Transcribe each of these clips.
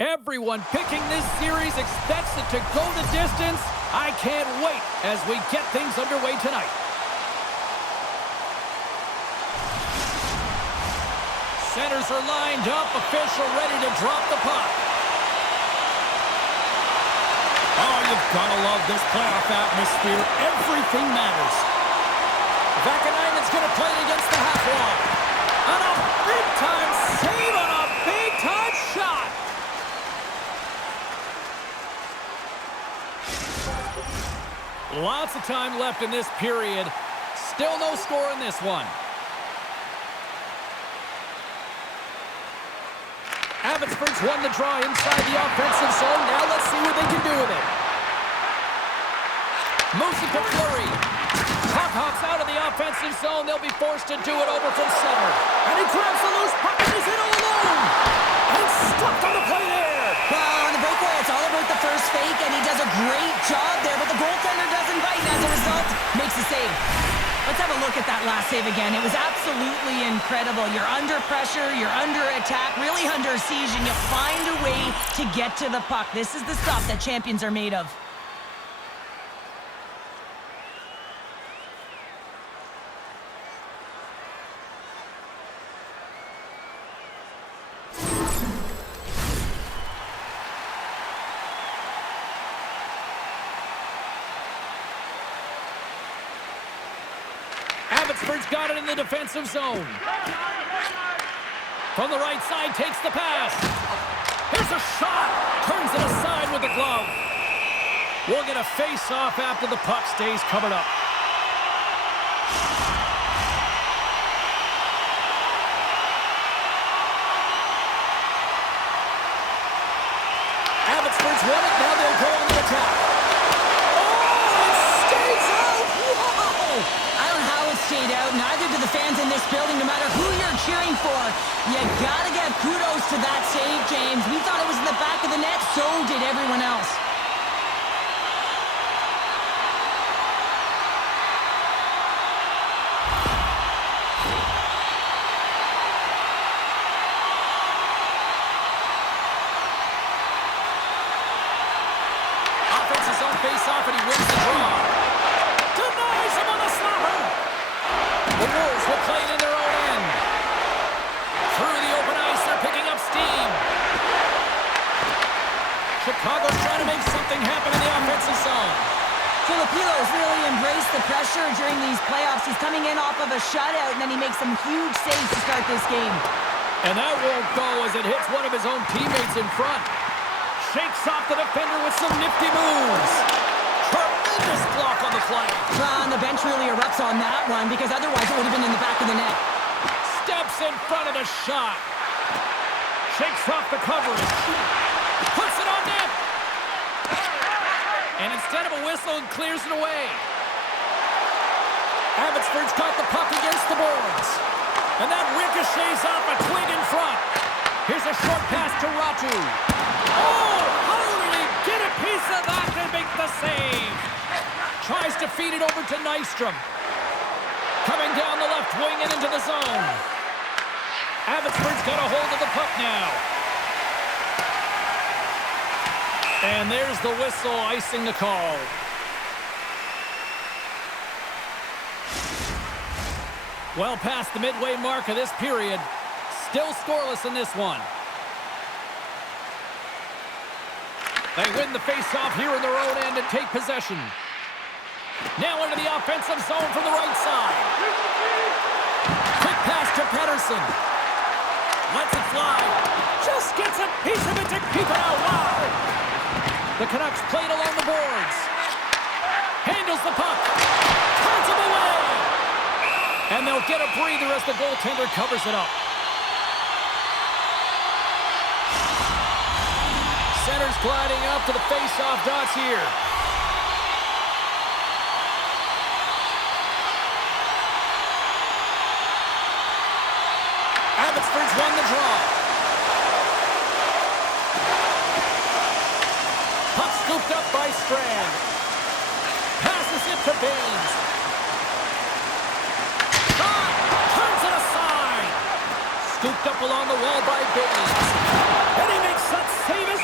Everyone picking this series expects it to go the distance. I can't wait as we get things underway tonight. Centers are lined up, official ready to drop the puck. Oh, you've got to love this playoff atmosphere. Everything matters. Vakanainen's going to play it against the half wall. On a big-time save on a big-time shot. Lots of time left in this period. Still no score in this one. Abbotsford's won the draw inside the offensive zone. Now let's see what they can do with it. Moves it to Fleury. Puck hops out of the offensive zone. They'll be forced to do it over from center. And he grabs the loose puck and he's in all alone. And stopped on the play there. Well, on the breakaway, it's all about the first fake, and he does a great job there, but the goaltender doesn't bite, and as a result, makes a save. Let's have a look at that last save again. It was absolutely incredible. You're under pressure, you're under attack, really under siege, and you find a way to get to the puck. This is the stuff that champions are made of. Abbotsford's got it in the defensive zone. From the right side, takes the pass. Here's a shot. Turns it aside with the glove. We'll get a face-off after the puck stays covered up. Abbotsford's won it. Now they'll go on the attack. Stayed out. Neither do the fans in this building, no matter who you're cheering for. You gotta give kudos to that save, James. We thought it was in the back of the net, so did everyone else. Offensive zone face-off, and he wins the draw. Denies him on the slapper. The Wolves will play it in their own end. Through the open ice, they're picking up steam. Chicago's trying to make something happen in the offensive zone. Filipilo's really embraced the pressure during these playoffs. He's coming in off of a shutout, and then he makes some huge saves to start this game. And that won't go as it hits one of his own teammates in front. Shakes off the defender with some nifty moves. Tremendous block on the play. And the bench really erupts on that one, because otherwise it would have been in the back of the net. Steps in front of the shot. Shakes off the coverage. Puts it on net. And instead of a whistle, it clears it away. Abbotsford's got the puck against the boards. And that ricochets off a twig in front. Here's a short pass to Ratu. Oh, how did he get a piece of that to make the save? Tries to feed it over to Nystrom. Coming down the left wing and into the zone. Abbotsford's got a hold of the puck now. And there's the whistle, icing the call. Well past the midway mark of this period. Still scoreless in this one. They win the face-off here in their own end and take possession. Now into the offensive zone from the right side. Quick pass to Pettersson. Lets it fly. Just gets a piece of it to keep it out. Wow! The Canucks played along the boards. Handles the puck. Turns him away. And they'll get a breather as the goaltender covers it up. Center's gliding up to the face-off dots here. Abbotsford's won the draw. Puck scooped up by Strand. Passes it to Baines. Shot! Turns it aside. Scooped up along the wall by Baines. And he makes that save as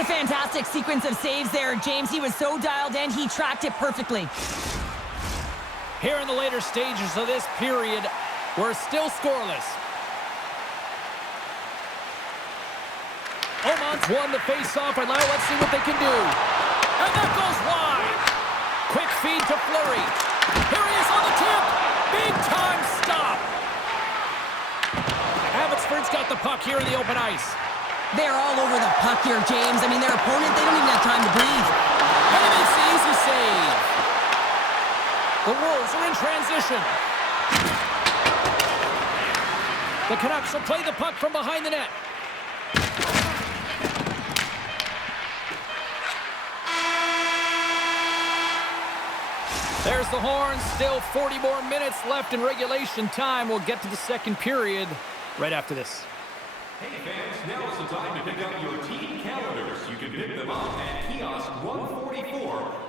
That's a fantastic sequence of saves there, James. He was so dialed in, he tracked it perfectly. Here in the later stages of this period, we're still scoreless. Oman's won the face-off, and now let's see what they can do. And that goes wide. Quick feed to Fleury. Here he is on the tip. Big-time stop. Abbotsford's got the puck here in the open ice. They're all over the puck here, James. I mean, their opponent, they don't even have time to breathe. And he makes the easy save. The Wolves are in transition. The Canucks will play the puck from behind the net. There's the horn. Still 40 more minutes left in regulation time. We'll get to the second period right after this. Hey fans, now is the time to pick up your team calendars. You can pick them up at kiosk 144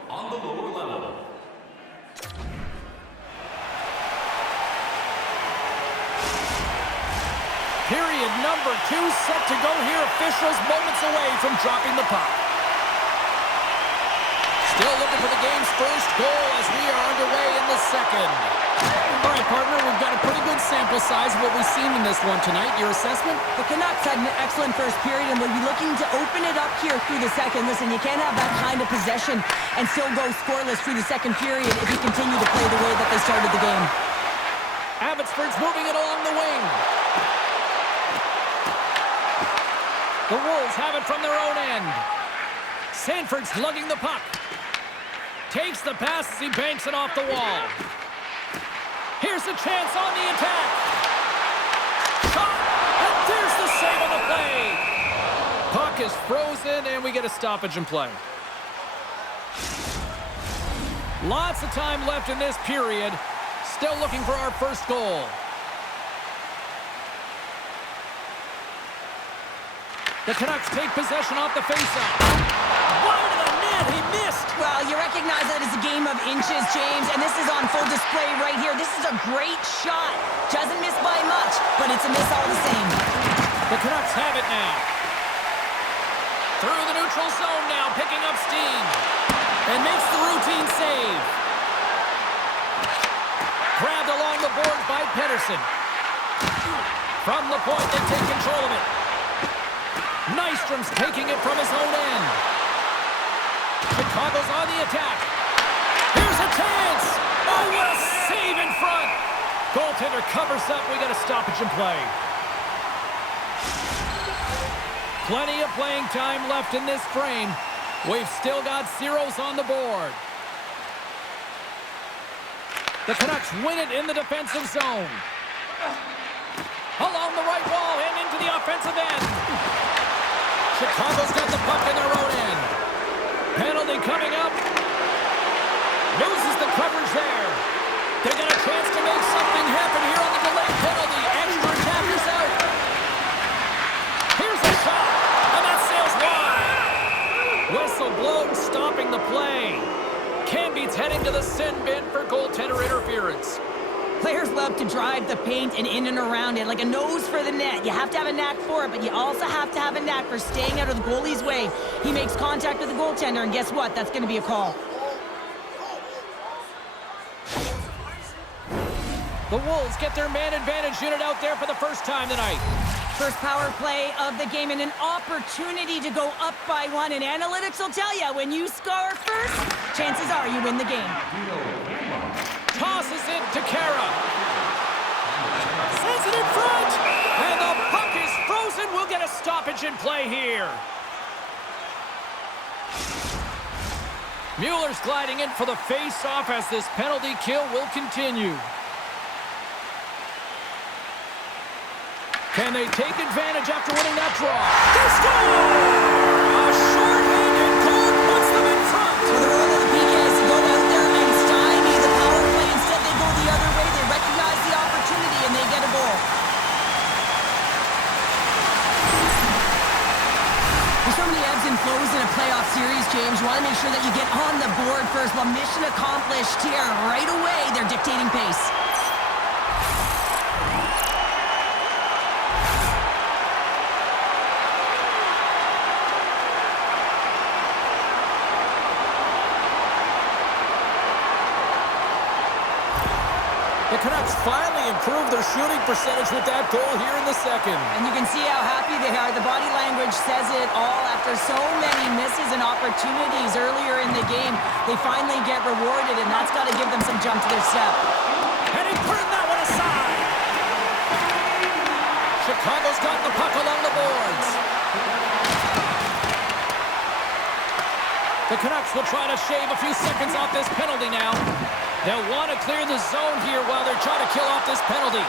on the lower level. Period number 2 set to go here. Officials moments away from dropping the puck. Still looking for the game's first goal as we are underway in the second. All right, partner, we've got a pretty good sample size of what we've seen in this one tonight. Your assessment? The Canucks had an excellent first period and will be looking to open it up here through the second. Listen, you can't have that kind of possession and still go scoreless through the second period if you continue to play the way that they started the game. Abbotsford's moving it along the wing. The Wolves have it from their own end. Sanford's lugging the puck. Takes the pass as he banks it off the wall. Here's a chance on the attack. Shot! And there's the save on the play. Puck is frozen, and we get a stoppage in play. Lots of time left in this period. Still looking for our first goal. The Canucks take possession off the faceoff. Wide of the net, he missed. Well, you recognize that it's a game of inches, James, and this is on full display right here. This is a great shot. Doesn't miss by much, but it's a miss all the same. The Canucks have it now. Through the neutral zone now, picking up steam. And makes the routine save. Grabbed along the boards by Pedersen. From the point, they take control of it. Nystrom's taking it from his own end. Chicago's on the attack. Here's a chance. Oh, what a save in front. Goaltender covers up. We got a stoppage in play. Plenty of playing time left in this frame. We've still got zeros on the board. The Canucks win it in the defensive zone. Along the right wall and into the offensive end. Chicago's got the puck in their own end. Penalty coming up. Loses the coverage there. They got a chance to make something happen here on the delayed penalty. Extra attackers out. Here's a shot, and that sails wide. Whistle blown, stopping the play. Canby's heading to the sin bin for goaltender interference. Players love to drive the paint and in and around it, like a nose for the net. You have to have a knack for it, but you also have to have a knack for staying out of the goalie's way. He makes contact with the goaltender, and guess what? That's going to be a call. The Wolves get their man advantage unit out there for the first time tonight. First power play of the game and an opportunity to go up by one. And analytics will tell you, when you score first, chances are you win the game. Tosses it to Kara. Sends it in front. And the puck is frozen. We'll get a stoppage in play here. Mueller's gliding in for the face-off as this penalty kill will continue. Can they take advantage after winning that draw? They score! A short-handed goal puts them in front. So the role of the PK is to go out there and stymie the power play. Instead, they go the other way. They recognize the opportunity, and they get a goal. There's so many ebbs and flows in a playoff series, James. You want to make sure that you get on the board first. Well, mission accomplished here. Right away, they're dictating pace. The Canucks finally improved their shooting percentage with that goal here in the second. And you can see how happy they are. The body language says it all. After so many misses and opportunities earlier in the game, they finally get rewarded, and that's got to give them some jump to their step. And he turned that one aside. Chicago's got the puck along the boards. The Canucks will try to shave a few seconds off this penalty now. They'll want to clear the zone here while they're trying to kill off this penalty.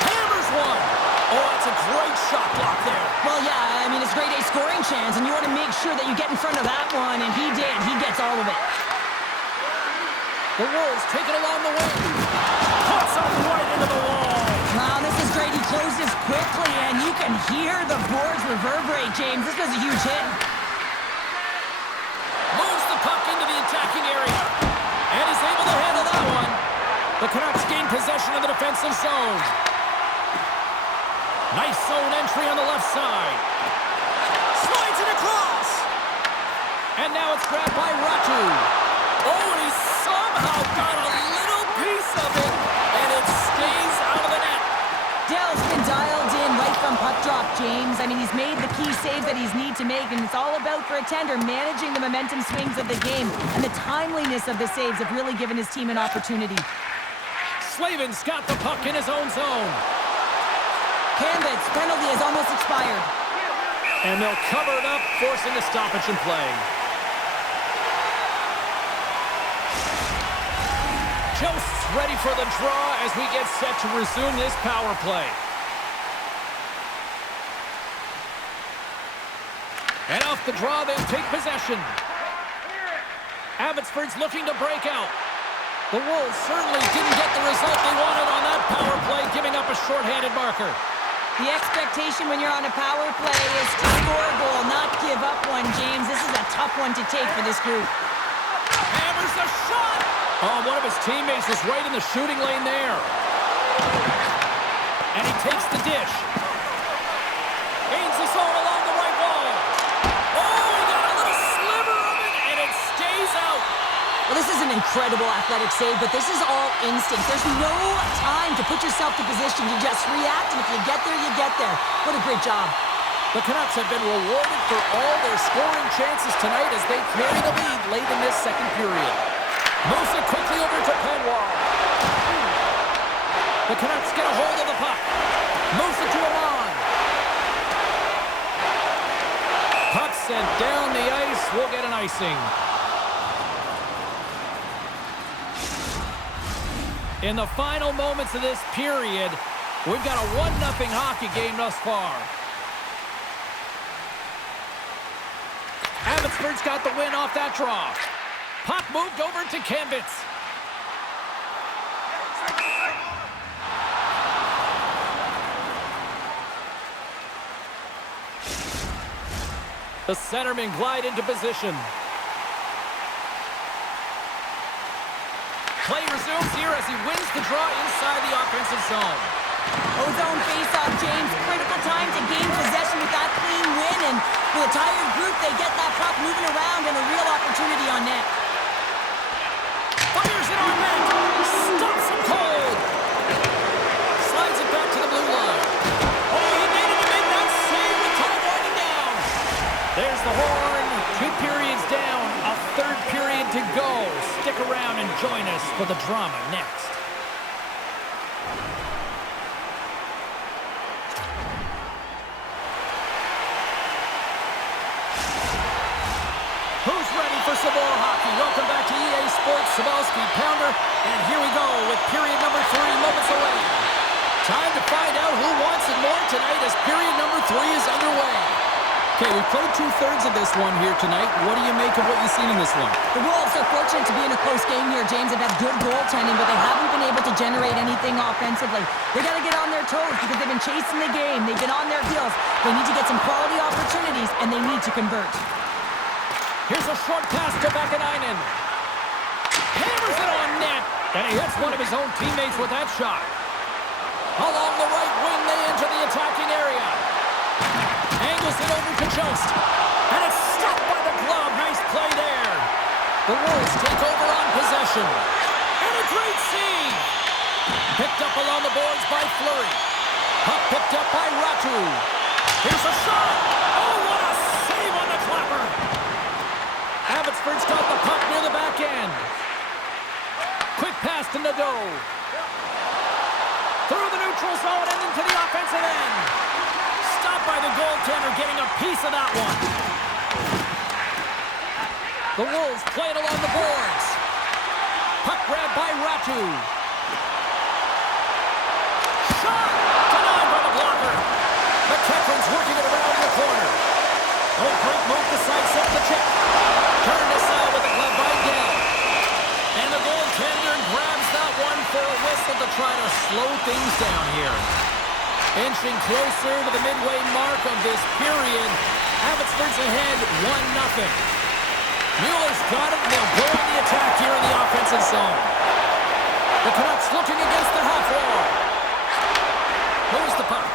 Hammers one. Oh, that's a great shot block there. Well, yeah, I mean, it's a great A scoring chance, and you want to make sure that you get in front of that one, and he did. He gets all of it. The Wolves take it along the wing. Puts up right into the wall. Wow, this is great. He closes quickly, and you can hear the boards reverberate, James. This was a huge hit. Moves the puck into the attacking area. And he's able to handle that one. The Canucks gain possession of the defensive zone. Nice zone entry on the left side. Slides it across. And now it's grabbed by Ratu. Oh, and he somehow got a little piece of it. And it stays out of the net. Dell's been dialed in right from puck drop, James. I mean, he's made the key saves that he's need to make, and it's all about, for a tender, managing the momentum swings of the game. And the timeliness of the saves have really given his team an opportunity. Slavin's got the puck in his own zone. Cambit's penalty has almost expired. And they'll cover it up, forcing a stoppage in play. Jost's ready for the draw as we get set to resume this power play. And off the draw, they'll take possession. Abbotsford's looking to break out. The Wolves certainly didn't get the result they wanted on that power play, giving up a shorthanded marker. The expectation when you're on a power play is to score a goal, not give up one, James. This is a tough one to take for this group. Hammers a shot! Oh, one of his teammates was right in the shooting lane there. And he takes the dish. Gains the zone along the right wall. Oh, he got a little sliver of it, and it stays out. Well, this is an incredible athletic save, but this is all instinct. There's no time to put yourself to position. You just react, and if you get there, you get there. What a great job. The Canucks have been rewarded for all their scoring chances tonight as they carry the lead late in this second period. Moves it quickly over to Penwall. The Canucks get a hold of the puck. Moves it to Amon. Puck sent down the ice. We'll get an icing. In the final moments of this period, we've got a 1-0 hockey game thus far. Abbotsford's got the win off that draw. Puck moved over to Cambitz. The centermen glide into position. Play resumes here as he wins the draw inside the offensive zone. Ozone face-off, James. Critical time to gain possession with that clean win. And with a tired group, they get that puck moving around and a real opportunity on net. Fires it on net. Stops him cold. Slides it back to the blue line. Oh, he made it to make that save with time winding down. There's the horn. 2 periods down. A third period to go. Stick around and join us for the drama next. Who's ready for some more hockey? Welcome back to EA Sports Sabalski Pounder. And here we go with period number 3 moments away. Time to find out who wants it more tonight as period number 3 is underway. Okay, we played 2/3 of this one here tonight. What do you make of what you've seen in this one? The Wolves are fortunate to be in a close game here, James. They've had good goaltending, but they haven't been able to generate anything offensively. They got to get on their toes because they've been chasing the game. They've been on their heels. They need to get some quality opportunities, and they need to convert. Here's a short pass to Vakanainen. Hammers it on net. And he hits one of his own teammates with that shot. Along the right wing, they enter the attacking area. Angles it over to Jost. And it's stopped by the glove. Nice play there. The Wolves take over on possession. up along the boards by Fleury. Puck picked up by Ratu. Here's a shot. Oh, what a save on the clapper. Abbotsford's got the puck near the back end. Quick pass to Nadeau. Through the neutral zone and into the offensive end. Stopped by the goaltender, getting a piece of that one. The Wolves play it along the boards. Puck grab by Ratu. Shot! Denied by the blocker. McEachran's working it around the corner. Oh, great move to sidestep the check. Turned aside with the glove by Dell. And the goaltender grabs that one for a whistle to try to slow things down here. Inching closer to the midway mark of this period. Abbotsford's ahead 1-0. Mueller's got it, and they'll go on the attack here in the offensive zone. The Canucks looking against the half wall. Moves the puck.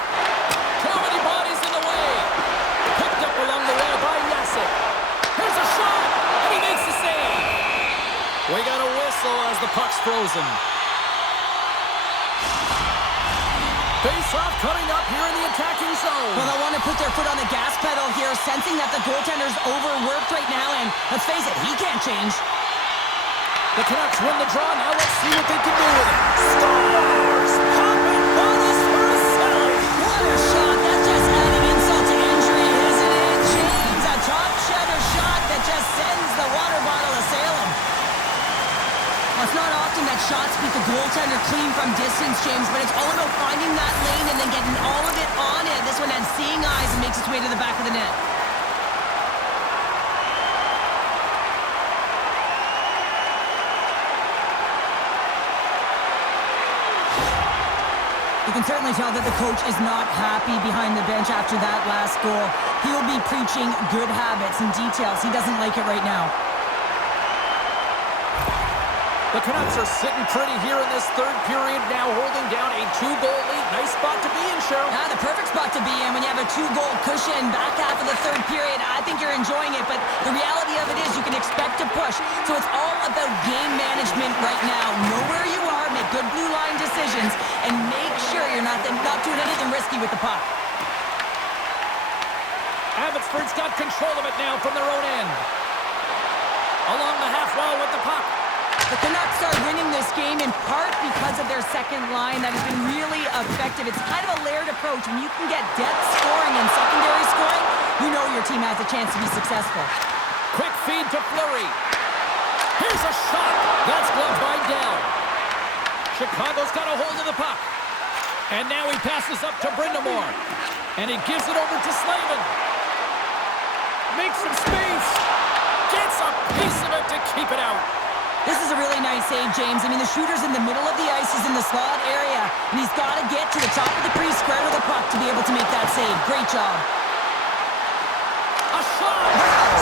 Too many bodies in the way. Picked up along the wall by Yassik. Here's a shot, and he makes the save. We got a whistle as the puck's frozen. Face-off coming up here in the attacking zone. Well, they want to put their foot on the gas pedal here, sensing that the goaltender's overworked right now, and let's face it, he can't change. The Canucks win the draw. Now let's see what they can do with it. Scores! Popping bonus for a Selly. What a shot. That's just adding insult to injury, isn't it, James? A top-shutter shot that just sends the water bottle a-sailing. Well, it's not often that shots beat the goaltender clean from distance, James, but it's all about finding that lane and then getting all of it on it. This one had seeing eyes and makes its way to the back of the net. You can certainly tell that the coach is not happy behind the bench after that last goal. He'll be preaching good habits and details. He doesn't like it right now. The Canucks are sitting pretty here in this third period, now holding down a 2-goal lead. Nice spot to be in, Cheryl. The perfect spot to be in when you have a 2-goal cushion back half of the third period. I think you're enjoying it, but the reality of it is you can expect to push. So it's all about game management right now. Know where you are, make good blue line decisions, and make sure you're not doing anything risky with the puck. Abbotsford's got control of it now from their own end. Along the half wall with the puck. The Canucks are winning this game in part because of their second line that has been really effective. It's kind of a layered approach. When you can get depth scoring and secondary scoring, you know your team has a chance to be successful. Quick feed to Fleury. Here's a shot. That's gloved by Dell. Chicago's got a hold of the puck. And now he passes up to Brindamore. And he gives it over to Slavin. Makes some space. Gets a piece of it to keep it out. This is a really nice save, James. I mean, the shooter's in the middle of the ice. He's in the slot area. And he's got to get to the top of the crease, square to the puck to be able to make that save. Great job. A shot.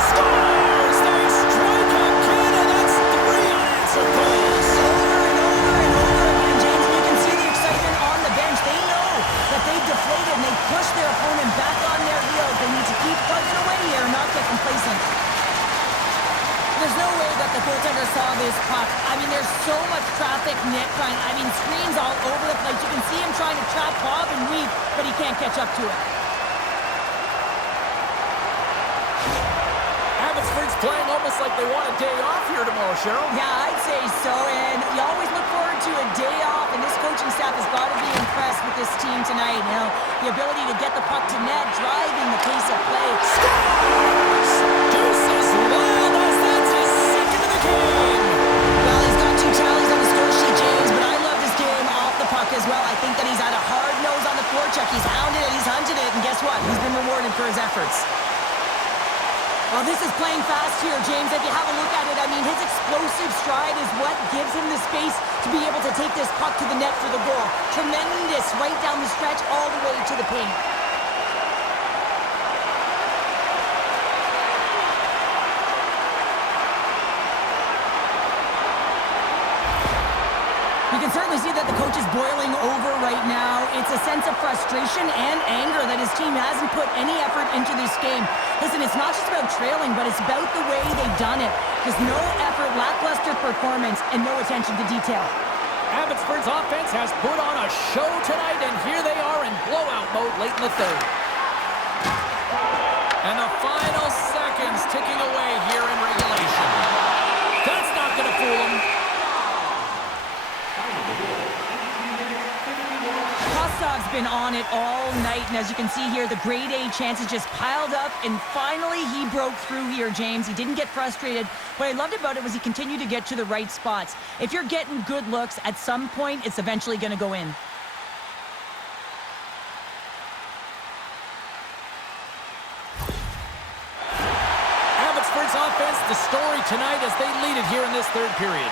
Scores! They strike again, and that's 3 unanswered goals. Over and over and over again, James. And you can see the excitement on the bench. They know that they've deflated and they push their opponent back on their heels. They need to keep plugging away here and not get complacent. There's no way that the goaltender saw this puck. I mean, there's so much traffic net front. I mean, screens all over the place. You can see him trying to trap Bob and weave, but he can't catch up to it. Abbotsford's playing almost like they want a day off here tomorrow, Cheryl. Yeah, I'd say so, and you always look forward to a day off, and this coaching staff has got to be impressed with this team tonight. You know, the ability to get the puck to net, driving the pace of play. Scores! Deuces wild as that's his second of the game. Well, he's got 2 tallies on the score sheet, James, but I love this game off the puck as well. I think that he's had a hard nose on the forecheck. He's hounded it, he's hunted it, and guess what? He's been rewarded for his efforts. Well, this is playing fast here, James. If you have a look at it, I mean, his explosive stride is what gives him the space to be able to take this puck to the net for the goal. Tremendous right down the stretch all the way to the paint. You can certainly see that the coach is boiling over right now. It's a sense of frustration and anger that his team hasn't put any effort into this game. Listen, it's not just about trailing, but it's about the way they've done it. Just no effort, lackluster performance, and no attention to detail. Abbotsford's offense has put on a show tonight, and here they are in blowout mode late in the third. And the final seconds ticking away here in regulation. That's not going to fool them. Kostov's been on it all night, and as you can see here, the grade A chances just piled up, and finally he broke through here, James. He didn't get frustrated. What I loved about it was he continued to get to the right spots. If you're getting good looks, at some point, it's eventually going to go in. Abbotsford's offense, the story tonight as they lead it here in this third period.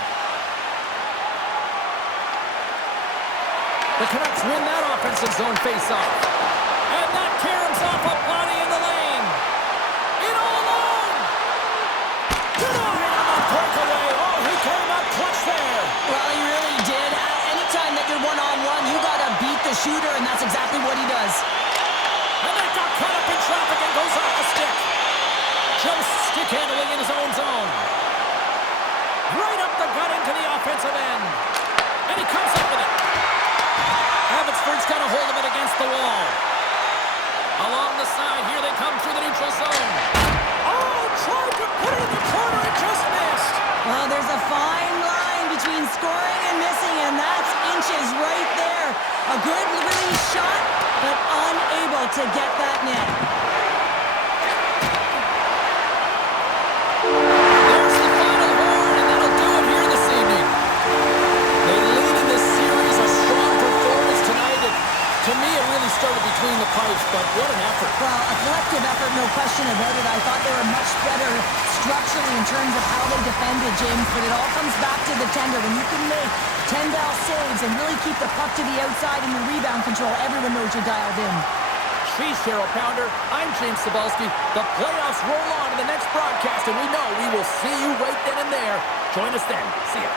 The Canucks win that offensive zone face-off. And that caroms off a body in the lane. In all alone. Denied on the breakaway. Oh, he came up clutch there. Well, he really did. Anytime that you're one-on-one, you got to beat the shooter, and that's exactly what he does. And that got caught up in traffic and goes off the stick. Just stick handling in his own zone. Right up the gut into the offensive end. And he comes up with it. Abbotsford's got a hold of it against the wall. Along the side, here they come through the neutral zone. Oh, tried to put it in the corner and just missed. Well, there's a fine line between scoring and missing, and that's inches right there. A good release shot, but unable to get that net. There's the final horn, and that'll do it here this evening. They lead in this series, a strong performance tonight. To me, it really started between the pipes, but what an effort. Well, a collective effort, no question about it. I thought they were much better structurally in terms of how they defended, James, but it all comes back to the tender. When you can make 10 ball saves and really keep the puck to the outside in your rebound control, everyone knows you're dialed in. She's Cheryl Pounder. I'm James Cebulski. The playoffs roll on to the next broadcast, and we know we will see you right then and there. Join us then. See ya.